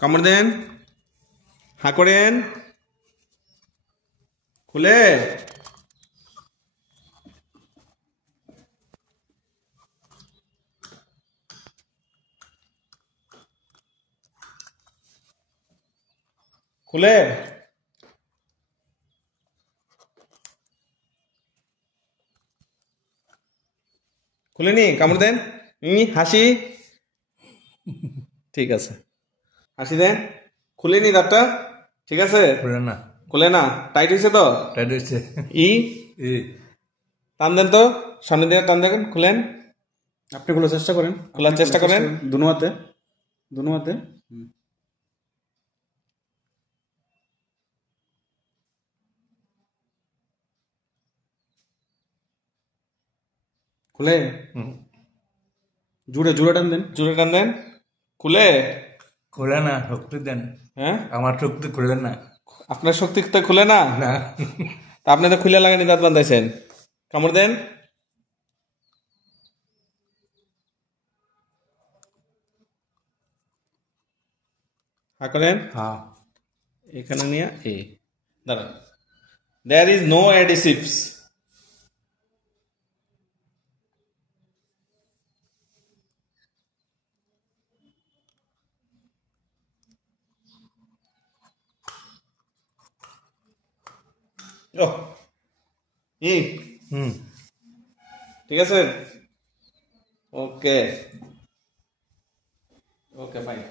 কামড় দেন, হা করেন, খুলে খুলে খুলেনি, কামড় দেন, হাসি, ঠিক আছে, হাসি দেন, খুলেনি দাঁতটা, ঠিক আছে, খুলে না, টাইট হয়েছে তো, ই টান দেন তো, সামনে দিয়ে টান দেখেন, খুলেন, আপনি খোলার চেষ্টা করেন, খোলার চেষ্টা করেন, দুনো হাতে, দুনো হাতে, খুলে জুড়ে জুড়ে টান দেন, জোরে টান দেন, খুলে খুলে না, শক্তি দেন। হ্যাঁ, আমার শক্তি খুলে না। আপনার শক্তি তো খুলে না, তা আপনি তো খুলে লাগেনি, দাঁত বান্ধাইছেন, কামড় দেন, হা করেন, হ্যাঁ, এখানে নিয়ে দাঁড়ান, দেয়ার ইজ নো অ্যাডিসিভস, ঠিক আছে, ওকে ওকে ফাইন।